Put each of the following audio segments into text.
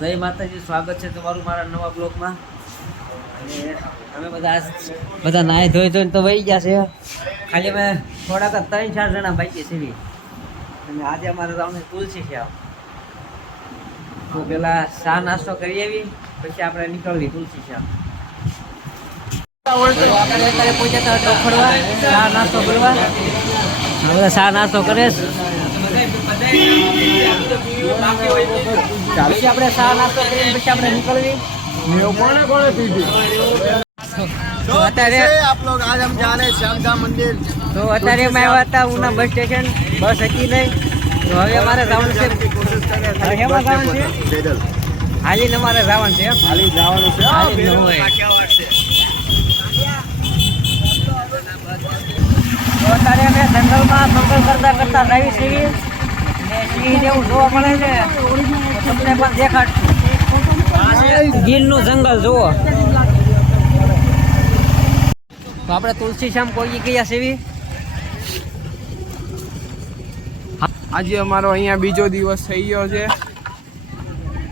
જય માતાજી, સ્વાગત છે તમારું મારા નવા બ્લોગમાં. અને અમે બધા બધા નાહી ધોઈ ધોઈને તો વહી ગયા છે. ખાલી અમે થોડાક ત્રણ ચાર જણા બાકી છે અને આજે અમારે તમને તુલસી છે તો પેલા ચા નાસ્તો કરી આવી, પછી આપણે નીકળવી તુલસી છે ચા નાસ્તો કરવા. બધા ચા નાસ્તો કરે ચાલશે આપણે તો અત્યારે મેં આવ્યા હતા ઉના બસ સ્ટેશન. બસ હતી નહીં. તો હવે અમારે રાવણ છે. કોશિશ કરે હાલી અમારે રાવણ છે. અત્યારે અમે જંગલમાં જંગલ કરતા કરતા ડ્રાઈવી સીવી અને જોવા મળે છે. તમને પણ દેખાડશું. ગીરનું જંગલ જુઓ. તો આપણે તુલસી શ્યામ કોઈ ગયા સેવી? આજે અમારો અહીંયા બીજો દિવસ થઈ ગયો છે.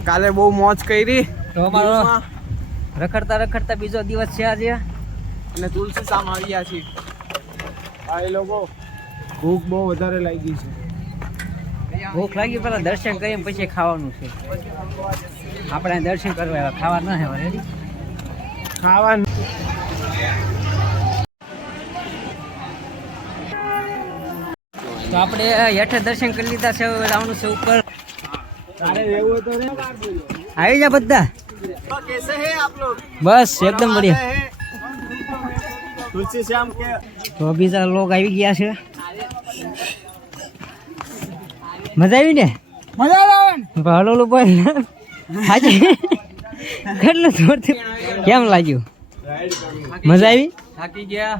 કાલે બહુ મોજ કરી. તો અમારો રખડતા રખડતા બીજો દિવસ છે આજે. અને તુલસી શામ આવ્યા છીએ આ એ લોકો ભૂખ બહુ વધારે લાગી છે. ભૂખ લાગી પેલા દર્શન કરી પછી ખાવાનું છે. આપણે દર્શન કરવા આવ્યા ખાવા ના આવ્યા ખાવાનું. તો આપણે હેઠે દર્શન કરી લીધા છે લાવવાનું છે ઉપર. આવી જા બધા. બસ એકદમ બઢિયા. તો બીજા લોક આવી ગયા છે. મજા આવી ને? મજા આવે ભાડોલું પણ હાજી. કેટલું જોરથી કેમ લાગ્યું? મજા આવી? થાકી ગયા.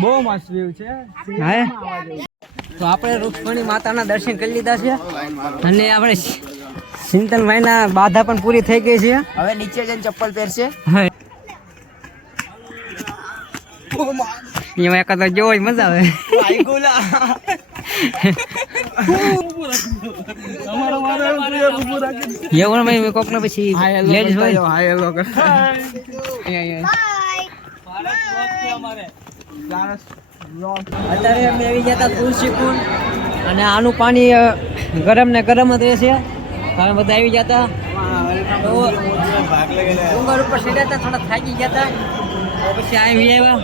બહુ મસ્ત વ્યૂ છે. હા તો આપણે રૂક્ષ્મણી માતાના દર્શન કરી લીધા છે. અને આપણે ચિંતનભાઈના બાધા પણ પૂરી થઈ ગઈ છે. હવે નીચે જઈને ચપ્પલ પહેરશે. હા. એમાં એકાદો જોવો મજા આવે એવું ભાઈ કોક ને પછી લેડીઝ હોય હાય હેલો કર અત્યારે અમે આવી ગયા હતા તુલસી કુંડ અને આનું પાણી ગરમ ને ગરમ જ રહેશે. તમે બધા આવી ગયા હતા ડુંગર ઉપર સીધા હતા થોડા થાકી ગયા હતા પછી આવી આવ્યા.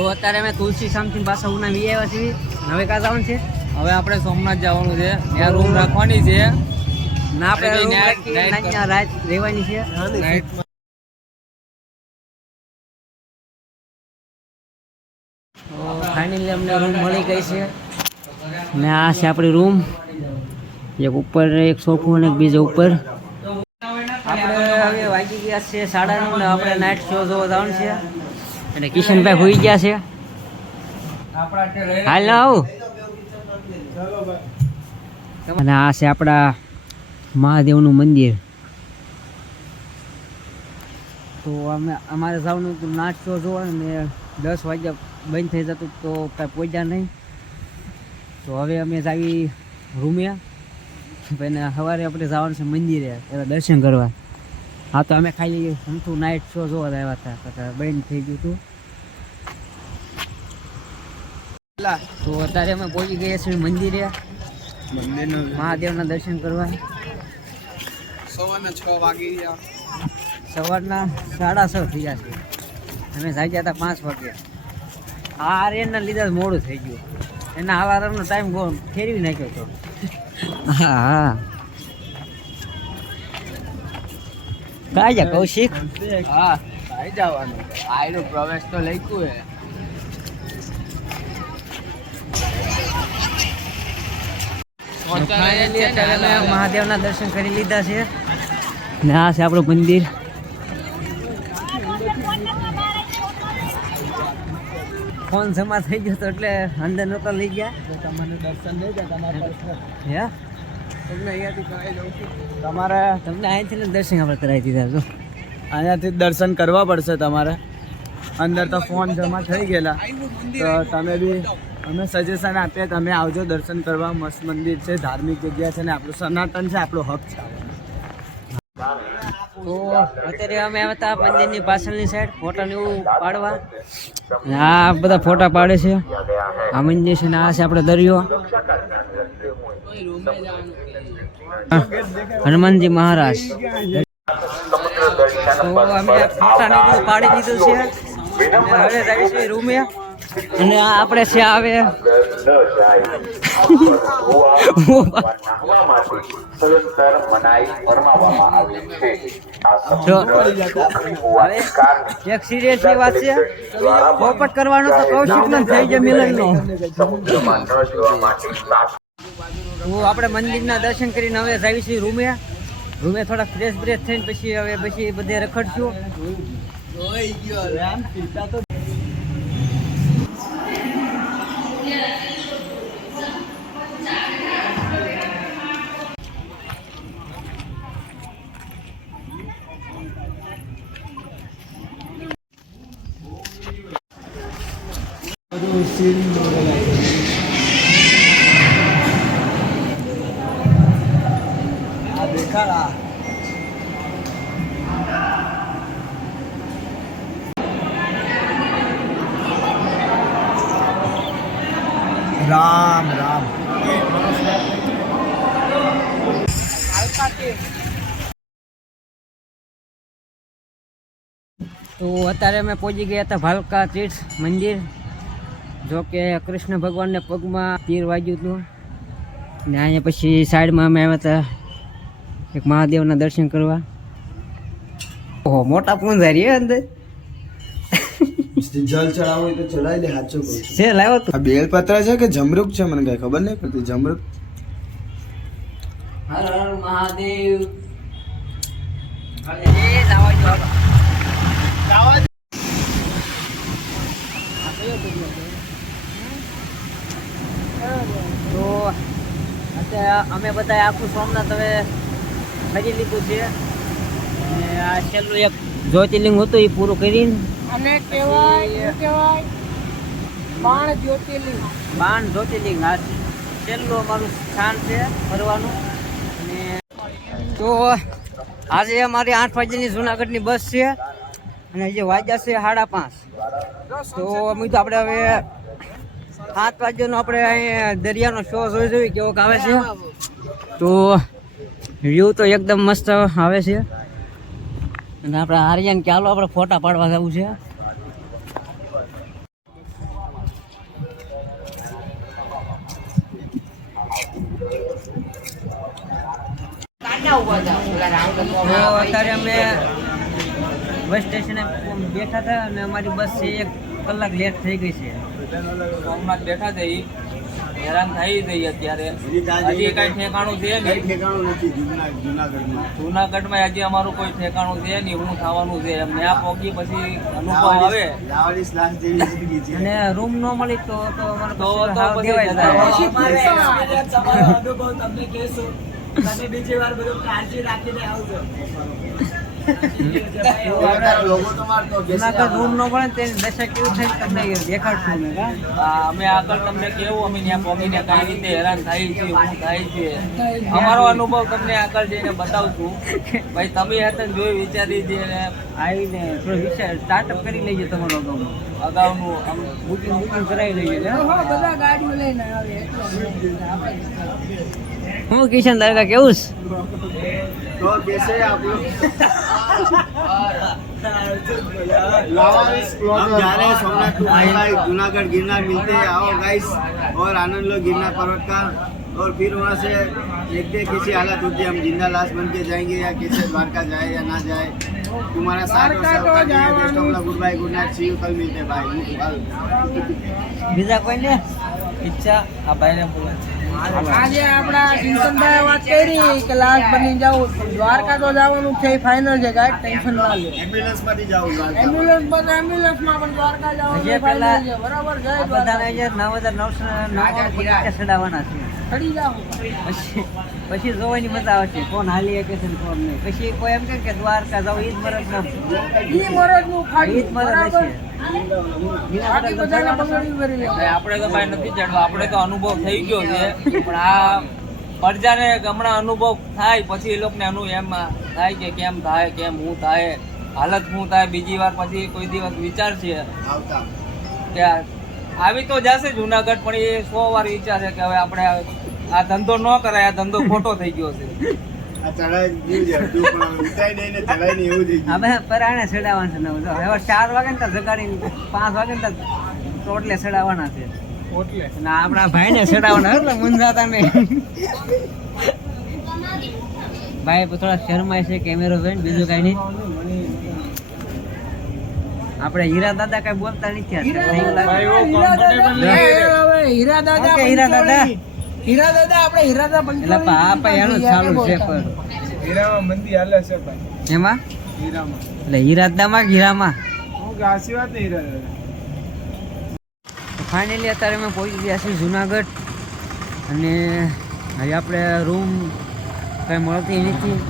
તો અત્યારે અમે તુલસી સામથી પાછા ઉના વી આવ્યા છીએ. નવે કાં જવાનું છે? હવે આપણે સોમનાથ જવાનું છે. ત્યાં રૂમ રાખવાની છે. ના આપણે રાત રહેવાની છે. ફાઇનલી અમને રૂમ મળી ગઈ છે. ને આ છે આપણી રૂમ એક ઉપર એક સોફું અને એક બીજો ઉપર. આપણે હવે વાગી ગયા છે સાડા નવ ને આપણે નાઇટ શો જોવા જવાનું છે. અને કિશનભાઈ હોઈ ગયા છે. હાલો. અને આ છે આપણા મહાદેવનું મંદિર. તો અમે અમારે જવાનું હતું નાચતો જોવા ને દસ વાગ્યા બંધ થઈ જતું તો કાંઈ પહોંચ્યા નહીં. તો હવે અમે જાવી રૂમ્યા. પછી સવારે આપણે જવાનું છે મંદિરે એવા દર્શન કરવા. હા તો અમે ખાલી અમથું નાઇટ શો જોવા આવ્યા હતા. બંધ થઈ ગયું હતું. તો અત્યારે અમે પહોંચી ગયા છીએ મંદિરે. મંદિરનું મહાદેવના દર્શન કરવા. સવારના છ વાગી ગયા. સવારના સાડા છ ગયા છે. અમે જાગ્યા હતા પાંચ વાગે આ આર્યનના લીધે મોડું થઈ ગયું. એના અલાર્મનો ટાઈમ ફેરવી નાખ્યો હતો હા હા. કાંઈ જા કૌશિક હા આવી જવાનું. આયનો પ્રવેશ તો લખ્યું હે. મહાદેવના દર્શન કરી લીધા છે. ને આ છે આપણું મંદિર. ફોન જમા થઈ ગયો તો એટલે અંદર નતો લઈ ગયા. તમને દર્શન નહીં થાય તમારા હે? તમને અહીંયાથી કરાવી દઉં છું. તમારે તમને અહીંયાથી દર્શન આપણે કરાવી દીધા તો અહીંયાથી દર્શન કરવા પડશે તમારે. અંદર તો ફોન જમા થઈ ગયેલા. તો તમે બી અમે સજેશન આપીએ તમે આવજો દર્શન કરવા. મસ્ત મંદિર છે ધાર્મિક જગ્યા છે ને આપણું સનાતન છે આપણો હક છે. તો અત્યારે અમે આવ્યા હતા મંદિરની પાછળની સાઈડ ફોટા ને એવું પાડવા. અને આ બધા ફોટા પાડે છે. આ મંદિર છે ને આ છે આપણે દરિયો. હનુમાનજી મહારાજ. તો અમે પાડી દીધું છે. હવે રૂમે. અને આપણે છે આવે. એક સિરિયસની વાત છે પોપટ કરવાનો તો કૌશિક થઈ જાય મિલન નો તો આપણે મંદિરના દર્શન કરીને હવે જાવી છીએ રૂમે. રૂમે થોડા ફ્રેશ બ્રેશ થઈને પછી હવે પછી બધે રખડશું. આ દેખાડ આ રામ રામ તો અત્યારે અમે પહોંચી ગયા હતા ભાલકા તીર્થ મંદિર, જો કે કૃષ્ણ ભગવાનને પગમાં તીર વાગ્યું હતું. ને અહીંયા પછી સાઈડમાં અમે આવ્યા હતા એક મહાદેવના દર્શન કરવા. ઓહો મોટા પૂંજારી હે અંદર. જલ ચડાવો તો ચડાવી દે સાચું કહું છું. છે લાવ્યો આ બેલપત્ર છે કે જમરૂક છે? મને કઈ ખબર નહીં પડતી જમરૂક. હર હર મહાદેવ. એ લાવા જો તો અત્યારે અમે બધા આખું સોમનાથ હવે ફરી લીધું છે. અને આ છેલ્લું એક જ્યોતિર્લિંગ હતું એ પૂરું કરીને અને કહેવાય કહેવાય? બાણ જ્યોતિર્લિંગ. બાણ જ્યોતિર્લિંગ. આ છેલ્લું અમારું સ્થાન છે ફરવાનું. અને તો આજે અમારી આઠ વાગ્યાની જુનાગઢની બસ છે. અને જે વાગ્યા છે સાડા પાંચ. તો અમે તો આપણે હવે સાત વાગ્યાનો આપણે અહીંયા દરિયાનો શો જોઈ જોઈ કેવો આવે છે. તો વ્યૂ તો એકદમ મસ્ત આવે છે. અને આપણે આર્યન કે હાલો આપણે ફોટા પાડવા જવું છે. અત્યારે અમે બસ સ્ટેશને બેઠા હતા અને અમારી બસ એક કલાક લેટ થઈ ગઈ છે. સોમનાથ બેઠા છે ઈ. હેરાન થઈ જઈ અત્યારે. હજી કઈ ઠેકાણું છે નહીં. ઠેકાણું નથી જુનાગઢમાં. જુનાગઢમાં હજી અમારું કોઈ ઠેકાણું છે નહીં હું થવાનું છે. એમને આ પોગી પછી અનુભવ આવે. અને રૂમ ન મળી તો તો તો પછી તો હાવ પછી દેવાય જતા જાય. લોકો તો મારતો જુનાગઢ રૂમ નો પણ તેની દશા કેવું થાય તમને અમે આગળ તમને કેવું અમે ત્યાં પહોંચીને કઈ રીતે હેરાન થાય છે શું અમારો અનુભવ તમને આગળ જઈને બતાવશું ભાઈ તમે હતા જોઈ વિચારી છે આવીને થોડો વિચાર સ્ટાર્ટઅપ કરી લઈએ તમારો અગાઉ અગાઉનું બુકિંગ બુકિંગ કરાવી લઈએ બધા ગાડીઓ લઈને આવે. હું કિશન દાદા કેવું છે? तो कैसे हैं आप लोग हम जा रहे हैं सोमनाथ टू भाई भाई जूनागढ़ गिरनार मिलते हैं आओ गाइस और आनंद लो गिरनार पर्वत का और फिर वहाँ से देखते हैं कैसी हालत होती है हम जिंदा लाश बन के जाएंगे या कैसे द्वारका जाए या ना जाए तुम्हारा साथ और द्वारका तो सबका दिया best जावानू। Off goodbye good night see you कल मिलते हैं बाय બીજા કોઈને ઈચ્છા આ ભાઈને બોલે આજે આપણા ચિંતનભાઈ વાત કરી કે લાસ્ટ બની જાવ દ્વારકા તો જવાનું છે ફાઇનલ છે ગાઈડ ટેન્શન ના લે. એમ્બ્યુલન્સમાંથી જાવ એમ્બ્યુલન્સમાં એમ્બ્યુલન્સમાં પણ દ્વારકા જવાનું છે પહેલા બરાબર જય દ્વારકા. 9999 ચડાવવાના છે. ચડી જાવ પછી જોવાની મજા આવશે. કોણ હાલી શકે છે કોણ નહીં. પછી કોઈ એમ કહે કે દ્વારકા જાવ ઈદ મરજ નામ ઈ મરજનું ખાલી. જ મરદ હશે આપણે તો ભાઈ નથી ચડવા. આપણે તો અનુભવ થઈ ગયો છે. પણ આ પ્રજાને હમણાં અનુભવ થાય પછી એ લોકોને અનુ એમ થાય કે કેમ થાય કેમ હું થાય હાલત શું થાય બીજી વાર પછી કોઈ દિવસ વિચારશે. આવતા. કે આવી તો જશે જુનાગઢ પણ એ સો વાર વિચારશે કે હવે આપણે આ ધંધો ન કરાય આ ધંધો ખોટો થઈ ગયો છે. ને હવે પરાણે ચડાવવાનું ને હવે ચાર વાગે ને તો પાંચ વાગે ને ટોટલે ચડાવવાના છે. અને આપણા ભાઈને ચડાવવાના એટલે મૂંઝાતા નહીં. ભાઈ થોડા શરમાય છે કેમેરો જોઈને બીજું કઈ નહીં. આપણે હીરા દાદા કઈ બોલતા નથી હીરા દાદા, હીરા દાદા, હીરા દાદા. આપણે હીરા દાદા એટલે પંચોળી પા- એનું ચાલુ છે પણ. હીરામાં મંદી હાલે છે ભાઈ. એમાં? હીરામાં. એટલે હીરા દાદામાં હીરામાં? હું કે આશીર્વાદ ને હીરા દાદા ફાઇનલી અત્યારે અમે પહોંચી ગયા છીએ જુનાગઢ. અને હવે આપણે રૂમ કાંઈ મળતી નથી.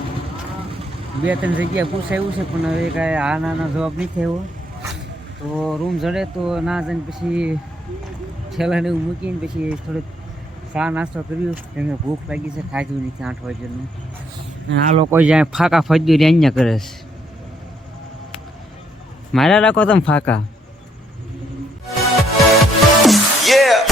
બે ત્રણ જગ્યાએ પૂછાયું છે પણ હવે કાંઈ આ નાના જવાબ નથી થયો તો રૂમ જડે તો ના જઈને પછી છેલ્લાને એવું મૂકીને પછી થોડુંક ચા નાસ્તો કર્યો. એમને ભૂખ લાગી છે, ખાધું નથી, આઠ વાગ્યાનું. અને આ લોકો જ્યાં ફાંકા ફજ્યું રે અહીંયા કરે છે. મારા રાખો તમે ફાંકા. Yeah.